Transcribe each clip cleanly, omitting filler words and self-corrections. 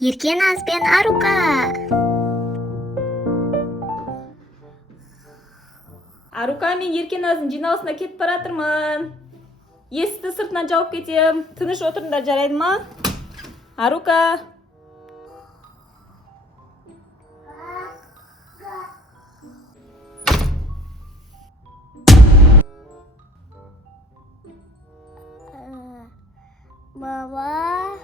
Еркеназ бен Арука. Арука мен Еркеназдың жиналысына кетіп баратырмын. Есікті сыртынан жауып кетем. Тыныш отырыңдар, жарайды ма? Арука. Баба,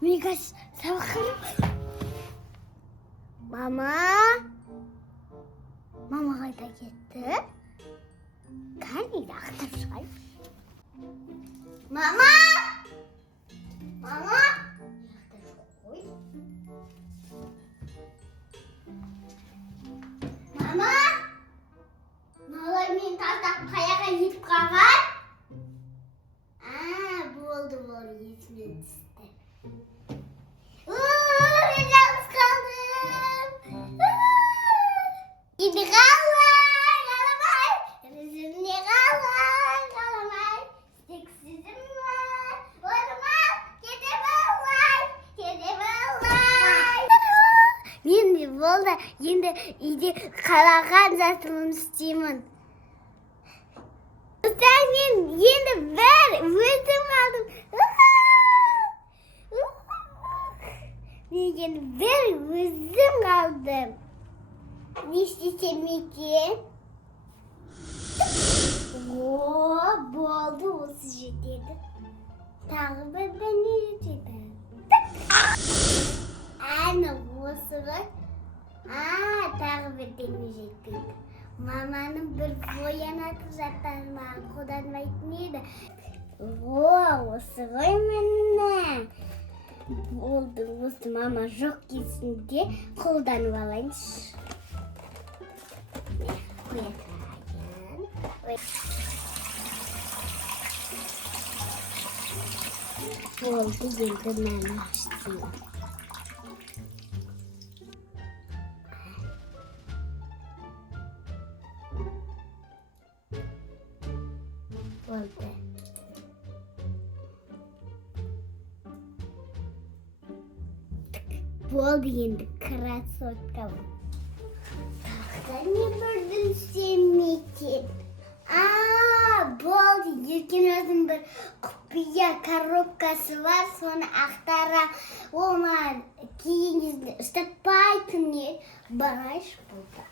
Мегас, сабаққа. Мама қайда кетті? Қане ақтап шығай. Мама! Мама! Налай мен тастап қаяға кетіп қалған? Болды, есіме түсті. Мен жалғыз қалдым. Енді қаламай. Өзімде қаламай. Тексізім бар. Ормал, кете болмай. Енді болды. Енді үйде қалаған затымын істеймін. Мен енді бір өзім алдым. Мен енді бір өзім алдым. Не істесем екен? Болды, осы жетеді. Тағы бірдеңе жетеді. Әне осы ғой. Тағы бірдеңе жетеді. Маманың бір боянатып жаттары маған қолданбайтын еді. Осы ғой міне. Болды, осы мама жоқ кезінде қолданып алайыншы. Қоя тұрайын. Болды, енді мені аштым. Болды енді красотка. Тағы не бірдің семекен. Болды, Еркеназдің бір құпия коробкасы бар, соны ақтара. Олар кейін кезінде ұстатпайтын еді. Барайшы болды.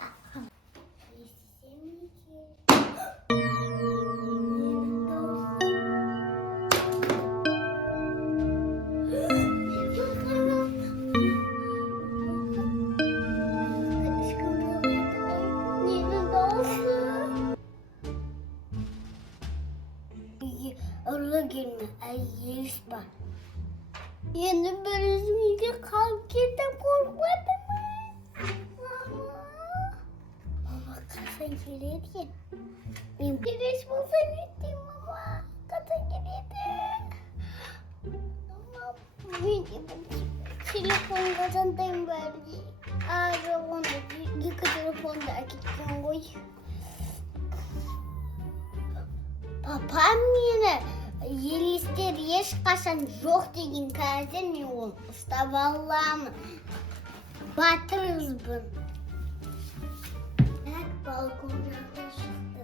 Ұрлы келме, әйеліс бар. Енді бір өзім үйге қалып кетіп қорқыдым. Мама қасан келеді екен? Мен келеш болсам еттім, мама. Қасан келеді? Мен телефон қасандайым бәрі. Жоқ, онда екі телефонды әкеткен ғой. Папам мені елестер ешқашан жоқ деген қазір мен оны ұстап аламын. Батыр қызбын. Балкон жақта шықты.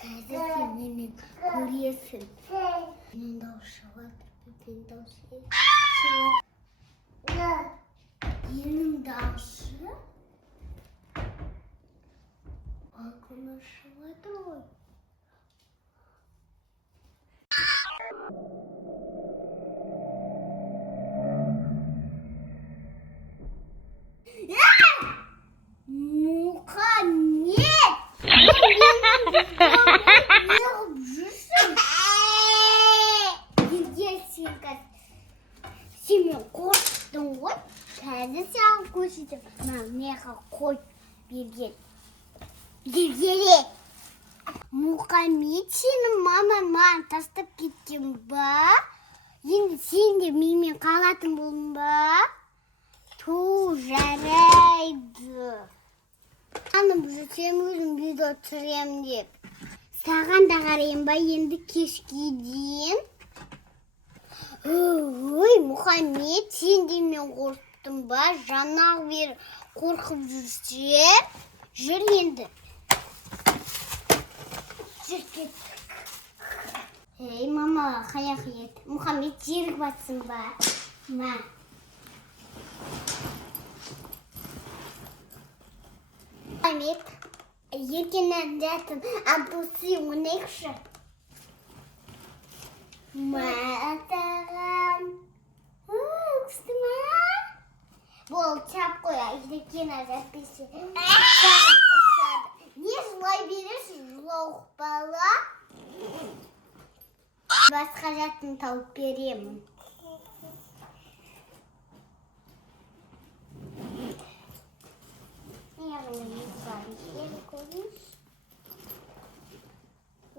Қазір сен менен көресің. Менің дауыс шығатыр, бөтен дауыс шығатыр. Менің дауысы балконнан шығатыр ғой. Мұқамет! Неғып жүрсің? Егер сен мен қорқыттың ғой, қазір саған көрсетем. Меға қой берген. Бергере! Мұқамет, сенің маман маған тастап кеткен ба? Енді сен де менімен қалатын болдың ба? Жарайды. Анам жүрсем өзім үйде түсірем деп. Саған да қарайын ба енді кешке дейін? Ой, Мұхаммед, сен де мен қорықтың ба? Жаңағы бері қорқып жүрсем, жүр енді. Жүр кеттік. Ей, мама, қаяқ ет. Мұхаммед, жерік батсын ба? Ма. Мұхаммед, еркен әндетін абдусы өнекші. Матаған. Күсті ма? Бол, чап қоя, еркен әзәпесі. Саған ұшады. Не жылай бересің, жылауық бала? Басқа жатын тауып беремін.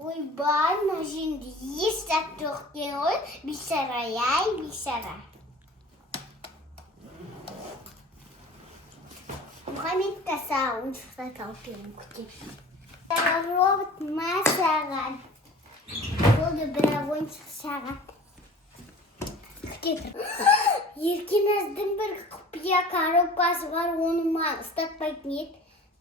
Ойбай, мына жерінде еш зат жоқ екен ғой. Бейшара-ай, бейшара. Мұхаммед саған ойыншықтар тауып беремін, күтемін. Робот ма саған? Болды бірақ ойыншық саған. Күтемін. Еркеназдің бір құпия коробкасы бар, оны маған ұстатпайтын еді.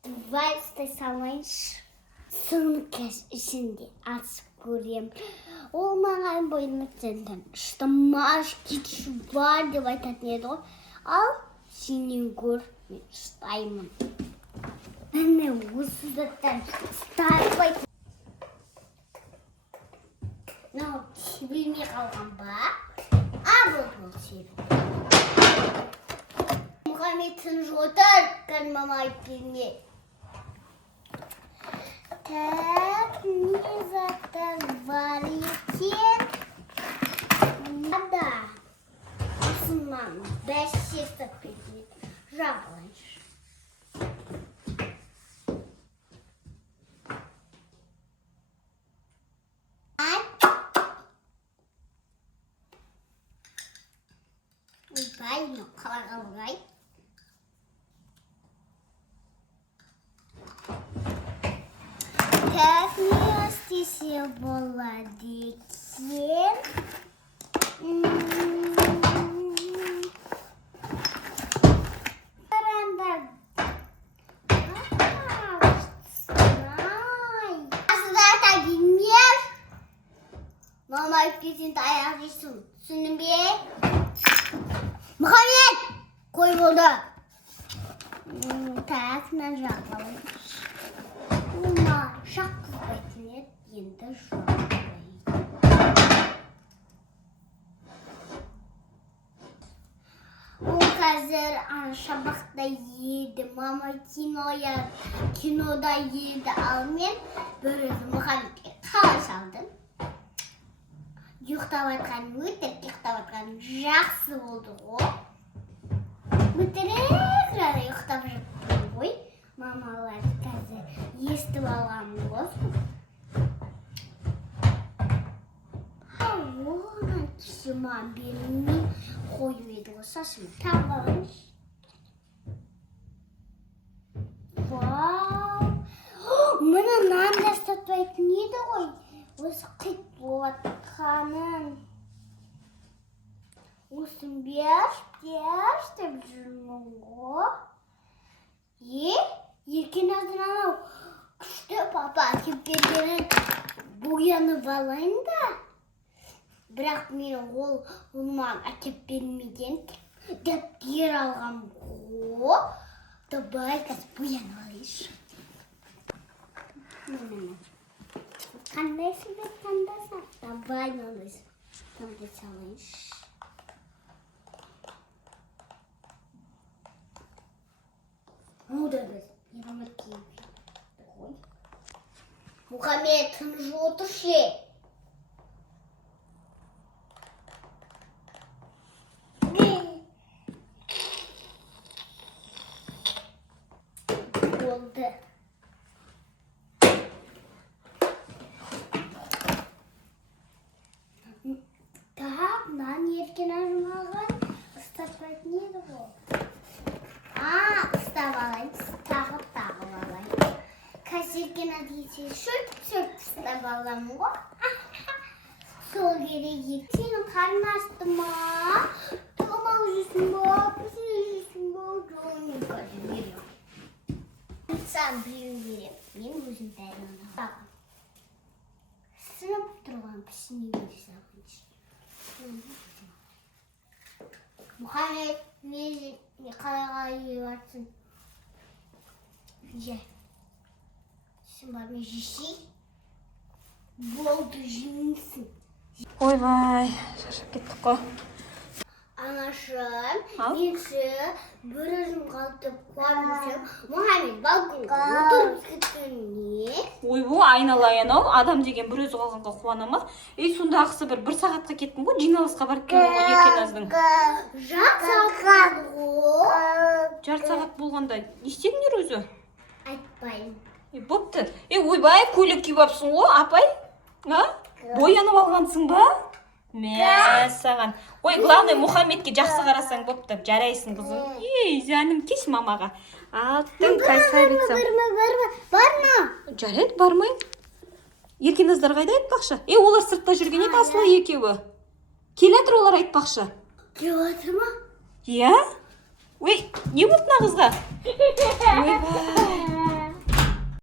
Давай ұстай салайыншы. Сынымкәс ішінде ашып көрем. Ол маған бойынметтен ұштамаш кетші бар деп айтатын еді ғой. Ал сенен көр, мен ұстаймын. Міне осы заттан ұстайпайтын. Мынау себілмей қалған ба? Бұл себіл. Мұхаммед тыныш отыр, мама айтып берме. Так, не заттар бар екен. Да. Осынан 5 сет береді. Жабылайыншы. Ойбай, не қалай қалай. Как не істесе болады екен? Қараңдар. Асыда тәгенмеш. Мама өткесін таяқ жейсің. Түсінің бе? Мұхаммед! Қой болды. Так, мына жақалым. Шақ қызбайтын еді, енді жоқпай. Ол қазір шабақта еді, мама кинода еді, ал мен бір өзі Мұхаммедке қалай салдым. Ұйықтап атқан өтіп, ұйықтап атқан жақсы болды ғой. Өтірек рада ұйықтап жатыр ғой. Мамалар қазір естіп алған болсын. Оған кісіма бермей қойып еді ғой, сашым табылыш. Вау! Мұны нанда сатпайтын еді ғой. Осы қит болып атқанын. Осын берш деп жүрмін ғой. Еркеназдан анау күшті папа әкеп бергенін боянып алайын да. Бірақ мен ол маған әкеп бермеген деп ер алғам ғой. Давай қазір боянып алайыншы. Қандай себеп таңдаса? Давай мынандай салайыншы. Мұда біз, ерамат кейіп. Мұхаммед, тыныш отыр ше. Болды. Так, нан еркен ажымаған ұстатпайтын еді ғой. Ұстап алайын, тағып алайын. Қазірген әдейте шөп ұстап аламын ғой. сол керек. Сенің қарның асты ма? Тамақ жейсің ба? Пісі жейсің ба? Жоқ, қазір беремін. Саған біреу беремін. Мен өзім дайындаймын. Сынып тұрған пішіне бере салғаншы. Мұхаммед, не қалай жейватсың? Же. Сен бармен жешей? Болды, жемейсің. Ойбай, шаршап кеттік қой. Анашым, Ал? менші бір өзім қалтып қуамысым. Мұхаммед, балконға отырып кеткеніне. Ойбу, айналайын-ау, адам деген бір өзі қалғанға қуана ма? Сонда ақысы бір сағатқа кеттің ғой, жиналысқа барып келдің ғой Еркеназдың. Жарты сағат ғой. Жарты сағат болғанда не істедіңдер өзі? Айтпайын. Бопты. Ойбай, көйлек киіп алыпсың ғой, апай? Боянып алғансың ба? Мә, саған. Ой, главное, Мұхаммедке жақсы қарасаң бопты, жарайсың қызым. Жаным, кеш мамаға. Алтын, қайсабетсің. Барма. Жарайды, бармайын. Еркеназдар қайда айтпақшы? Олар сыртта жүрген еді Асылы екеуі. Келатыр олар айтпақшы. Келатыр ма? Ой, не болды мына қызға? Ойбай.